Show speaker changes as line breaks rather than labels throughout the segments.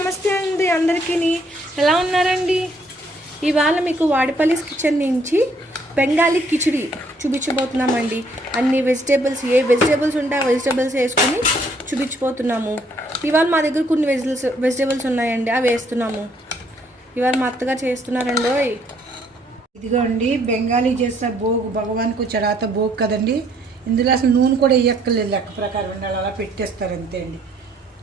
నమస్తే అండి అందరికీ. ఎలా ఉన్నారండి? ఇవాళ మీకు వాడిపల్లి కిచెన్ నుంచి బెంగాలీ కిచిడి చూపించబోతున్నామండి. అన్ని వెజిటేబుల్స్ ఏ వెజిటేబుల్స్ ఉంటే ఆ వెజిటేబుల్స్ వేసుకొని చూపించబోతున్నాము. ఇవాళ మా దగ్గర కొన్ని వెజిటబుల్స్ వెజిటేబుల్స్ ఉన్నాయండి అవి వేస్తున్నాము. ఇవాళ మా అత్తగారు చేస్తున్నారండి ఇదిగో
ఇదిగోండి బెంగాలీ చేస్తే భోగు భగవాన్కు చడాత భోగు కదండి. ఇందులో అసలు నూనె కూడా వేయక్కర్లేదు లెక్క ప్రకారం ఉండాలి అలా పెట్టేస్తారు అంతే అండి.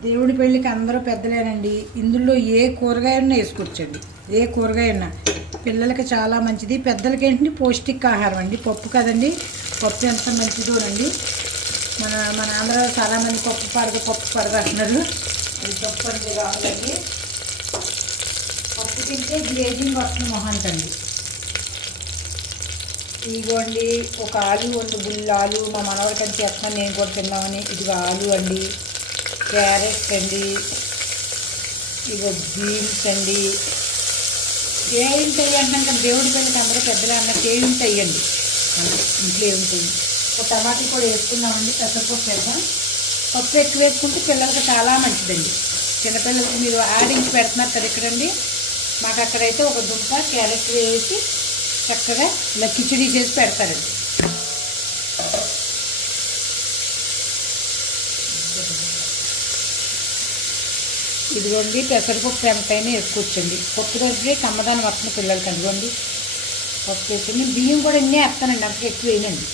దేవుడి పెళ్ళికి అందరూ పెద్దలేనండి. ఇందులో ఏ కూరగాయన వేసుకొచ్చండి. వేసుకోవచ్చండి ఏ కూరగాయన్నా. పిల్లలకి చాలా మంచిది. పెద్దలకి ఏంటి పౌష్టిక ఆహారం అండి. పప్పు కదండి. పప్పు ఎంత మంచిదోనండి మన మన ఆంధ్రాలో చాలామంది పప్పు పడగ పప్పు పడగ అంటున్నారు అది పప్పు అంటే కావాలండి పప్పు తింటే గ్లేజింగ్ వస్తుంది మొహానికండి ఇదిగోండి ఒక ఆలు రెండు బుల్ల ఆలు మా మనవడికి అని చెప్తాను నేను కూడా తిన్నామని. ఇదిగో ఆలు అండి. క్యారెట్ అండి ఇగో బీన్స్ అండి. ఏముంటాయి అంటే దేవుడి పిల్లలకి అందరూ పెద్దలు అన్నట్టు ఏముంటాయి అండి ఇంట్లో ఏముంటాయి ఒక టమాటాలు కూడా వేసుకున్నామండి పెసరపప్పు వేద్దాం పప్పు ఎక్కువ వేసుకుంటే పిల్లలకి చాలా మంచిదండి. చిన్నపిల్లలకి మీరు ఆడించి పెడుతున్నారు కదా ఇక్కడండి. మాకు అక్కడైతే ఒక దుంప క్యారెట్ వేసి చక్కగా ఇలా కిచడీ చేసి పెడతారండి. ఇదిగోండి పెసరపప్పు ఎంతైనా వేసుకోవచ్చండి. పప్పు దగ్గరే కమ్మదాని వస్తుంది పిల్లలకి అదిగోండి. పప్పు వేసుకుని బియ్యం కూడా ఎన్నే వేస్తానండి అంత ఎక్కువ వేయనండి.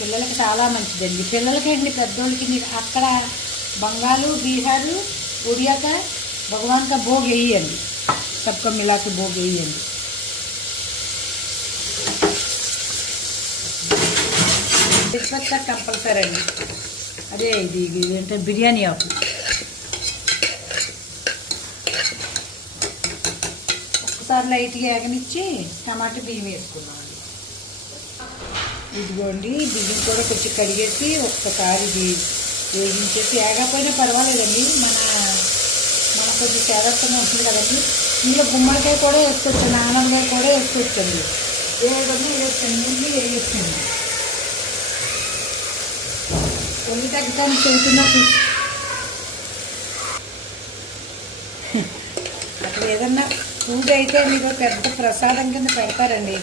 పిల్లలకి చాలా మంచిదండి. పిల్లలకి అండి పెద్దోళ్ళకి మీరు అక్కడ బంగాలు బీహారు ఉడియాక భగవాన్ కా భోగ్ వేయండి. సబ్కా మిలాకి భోగ్ వేయండి. కంపల్సరీ అండి. అదే ఇది ఇది ఏంటంటే బిర్యానీ ఆకు. ఒకసారి లైట్గా ఎగనిచ్చి టమాటా బియ్యం వేసుకున్నాం ఇదిగోండి బియ్యం కూడా కొంచెం కడిగేసి ఒక్కసారి ఇది వేగించేసి ఏగకపోయినా పర్వాలేదండి. మన మన కొంచెం చేదత్వం ఉంటుంది కదండి. ఇందులో గుమ్మడికాయ కూడా వేసుకోవచ్చు నానమ్మకాయ కూడా వేసుకోవచ్చండి ఏదన్నా వేసుకోండి వేయొచ్చండి కొన్ని తగ్గడానికి చెబుతున్నా అక్కడ ఏదన్నా పూజ అయితే మీరు పెద్ద ప్రసాదం కింద పెడతారండి.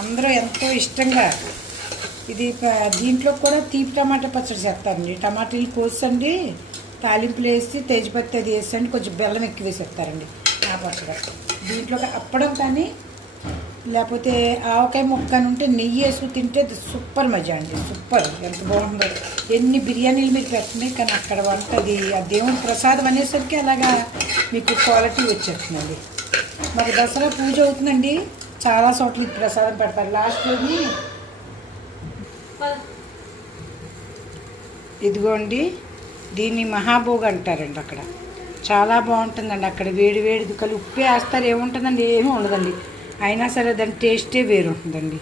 అందరూ ఎంతో ఇష్టంగా. ఇది దీంట్లో కూడా తీపి టమాటా పచ్చడి చేస్తారండి. టమాటాలు కోసండి తాలింపులు వేసి తేజ్పత్తి అది వేసండి కొంచెం బెల్లం ఎక్కువ వేసేస్తారండి ఆ పచ్చడి. దీంట్లో అప్పడం కానీ లేకపోతే ఆవకాయ ముక్క ఉంటే నెయ్యి వేసుకుని తింటే సూపర్ మజా అండి. సూపర్. ఎంత బాగుందో. ఎన్ని బిర్యానీలు మీరు పెట్టినాయి కానీ అక్కడ వంట అది ఆ దేవుని ప్రసాదం అనేసరికి అలాగా మీకు క్వాలిటీ వచ్చేస్తుందండి. మరి దసరా పూజ అవుతుందండి. చాలా చోట్ల ప్రసాదం పెడతారు. లాస్ట్లోని ఇదిగోండి దీన్ని మహాభోగ్ అంటారండి అక్కడ. చాలా బాగుంటుందండి అక్కడ. వేడి వేడి కలి ఉప్పే వేస్తారు. ఏముంటుందండి? ఏమీ ఉండదండి. అయినా సరే దాని టేస్టే వేరు ఉంటుందండి.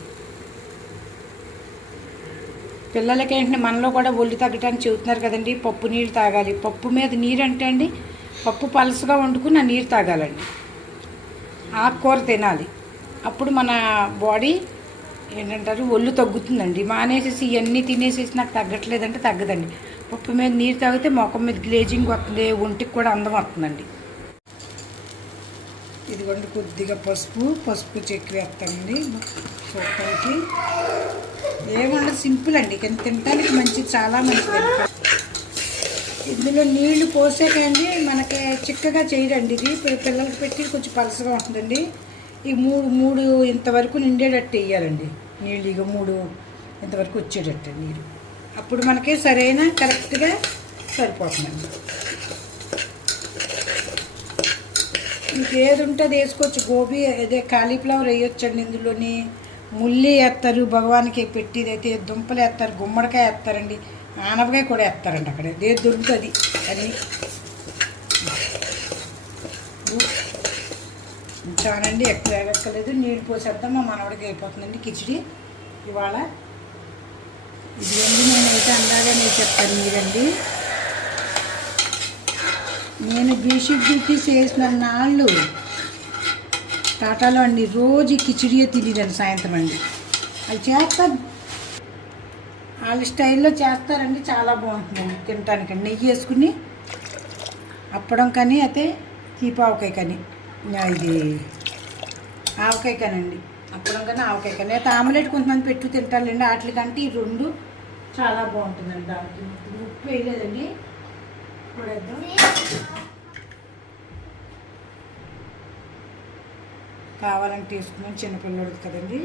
పిల్లలకి ఏంటంటే మనలో కూడా ఒళ్ళు తగ్గటానికి చెబుతున్నారు కదండి. పప్పు నీళ్ళు తాగాలి. పప్పు మీద నీరు అంటే అండి పప్పు పలసగా వండుకుని ఆ నీరు తాగాలండి. ఆకుకూర తినాలి. అప్పుడు మన బాడీ ఏంటంటారు ఒళ్ళు తగ్గుతుందండి. మానేసేసి ఇవన్నీ తినేసేసి నాకు తగ్గట్లేదంటే తగ్గదండి. పప్పు మీద నీరు తాగితే మొఖం మీద గ్లేజింగ్ వస్తుంది ఒంటికి కూడా అందం వస్తుందండి. ఇదిగోండి కొద్దిగా పసుపు పసుపు చెక్కి వేస్తామండి చూడటానికి ఏమన్నా సింపుల్ అండి. కానీ తినడానికి మంచిది చాలా మంచిదండి. ఇందులో నీళ్ళు పోసాకండి మనకి చిక్కగా చేయరండి ఇది. పిల్లలకి పెట్టి కొంచెం పలసగా ఉంటుందండి. ఈ మూడు మూడు ఇంతవరకు నిండేటట్టు వేయాలండి. నీళ్ళు ఇక మూడు ఇంతవరకు వచ్చేటట్టు నీరు. అప్పుడు మనకి సరైన కరెక్ట్గా సరిపోతుందండి. ఇంకేది ఉంటే అది వేసుకోవచ్చు. గోబీ అదే కాలీఫ్లవర్ వేయొచ్చండి ఇందులోని. ముల్లి వేస్తారు. భగవానికి పెట్టిది అయితే దుంపలు వేస్తారు. గుమ్మడికాయ వేస్తారండి. ఆనపకాయ కూడా వేస్తారండి అక్కడ. ఏది దొరుకుతుంది. అన్నీ. చానండి ఎక్కువ వేగక్కలేదు నీళ్ళు పోసేద్దాం మా మనవడికి అయిపోతుందండి కిచిడి. ఇవాళ ఇది అండి నేనైతే అందాగానే చెప్తాను మీరండి. నేను బీషిప్ డ్యూటీ చేసిన నాళ్ళు టాటాలో అండి రోజు కిచిడియే తినేదండి సాయంత్రం అండి. అది చేస్తాను. వాళ్ళ స్టైల్లో చేస్తారండి చాలా బాగుంటుందండి తినటానికి. నెయ్యి వేసుకుని అప్పడం కానీ అయితే తీపి ఆవకాయ కానీ ఇది ఆవకాయ కానండి. అప్పడం కానీ ఆవకాయ కానీ. అయితే ఆమ్లెట్ కొంతమంది పెట్టు తింటారులేండి వాటికంటే ఈ రెండు చాలా బాగుంటుందండి దానికి. ఇప్పుడు ఉప్పు వేయలేదండి. ఇప్పుడు కావాలంటే తీసుకున్నాం చిన్నపిల్లడు కదండి.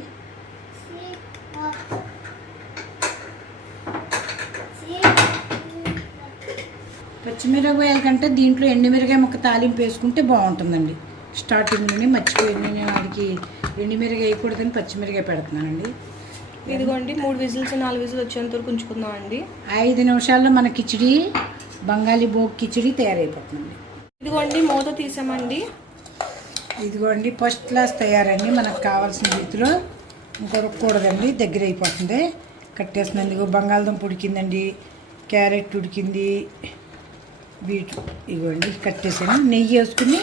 పచ్చిమిరపకాయల కంటే దీంట్లో ఎండుమిరకాయ ముక్క తాలింపు వేసుకుంటే బాగుంటుందండి. స్టార్టింగ్లోనే మర్చిపోయింది నేను వాడికి ఎండుమిరకాయ వేయకూడదని పచ్చిమిరకాయ పెడుతున్నానండి.
ఇదిగోండి మూడు విజిల్స్ నాలుగు విజిల్స్ వచ్చేంత వరకు ఉంచుకుందాం అండి
ఐదు నిమిషాల్లో మన కిచిడి బంగాళీ బోగ్ కిచిడి తయారైపోతుందండి.
ఇదిగోండి మూత తీసామండి.
ఇదిగోండి ఫస్ట్ క్లాస్ తయారండి. మనకు కావాల్సిన రీతిలో ఇంకొరకూడదండి దగ్గర అయిపోతుంది కట్టేస్తున్నాను. ఇదిగో బంగాళదుంప ఉడికిందండి క్యారెట్ ఉడికింది. బీట్ ఇవ్వండి కట్టేసాను నెయ్యి వేసుకుని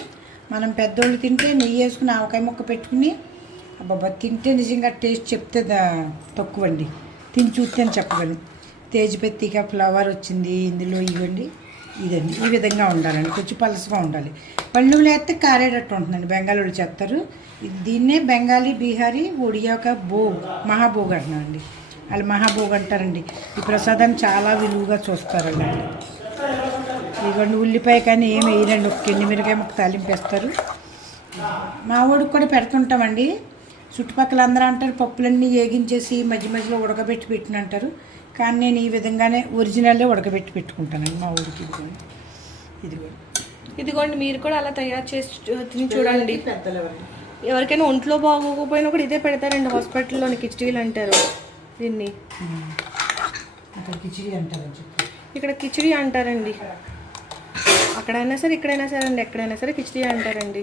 మనం పెద్దోళ్ళు తింటే నెయ్యి వేసుకుని ఆవకాయ ముక్క పెట్టుకుని అబ్బాబా తింటే నిజంగా టేస్ట్ చెప్తే తక్కువ అండి తిని చూస్తే అని చెప్పగలను తేజ్పెత్తిగా ఫ్లవర్ వచ్చింది ఇందులో ఇవ్వండి. ఇదండి. ఈ విధంగా ఉండాలండి. కొంచెం పలసగా ఉండాలి. పళ్ళు వేస్తే కారేటట్టు ఉంటుందండి. బెంగాలీలు చేస్తారు. దీన్నే బెంగాలీ బీహారీ ఒడియాక భోగ్ మహాభోగ్ అంటున్నారండి. వాళ్ళు మహాభోగ్ అంటారండి. ఈ ప్రసాదాన్ని చాలా విలువగా చూస్తారండి. ఇదిగోండి ఉల్లిపాయ కానీ ఏమి వేయరండి ఒక కిండి మిరకాయ ముక్క తాలింపు వేస్తారు మా ఊడికి కూడా పెడుతుంటామండి. చుట్టుపక్కల అందరూ అంటారు పప్పులన్నీ వేగించేసి మధ్య మధ్యలో ఉడకబెట్టి పెట్టిన అంటారు. కానీ నేను ఈ విధంగానే ఒరిజినల్లే ఉడకబెట్టి పెట్టుకుంటానండి మా ఊరికి ఇదిగోండి. ఇదిగోండి.
ఇదిగోండి మీరు కూడా అలా తయారు చేసి చూడండి.
పెద్దలు ఎవరు
ఎవరికైనా ఒంట్లో బాగోకపోయినా కూడా ఇదే పెడతారండి హాస్పిటల్లోని కిచడీలు అంటారు దీన్ని.
కిచిడి అంటారని చెప్పి.
ఇక్కడ కిచడీ అంటారండి. అక్కడైనా సరే ఇక్కడైనా సరే అండి ఎక్కడైనా సరే కిచడీ అంటారండి.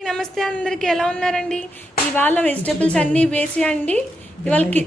నమస్తే అందరికి ఎలా ఉన్నారండి? ఇవాళ వెజిటబుల్స్ అన్నీ వేసి అండి ఇవాళ కి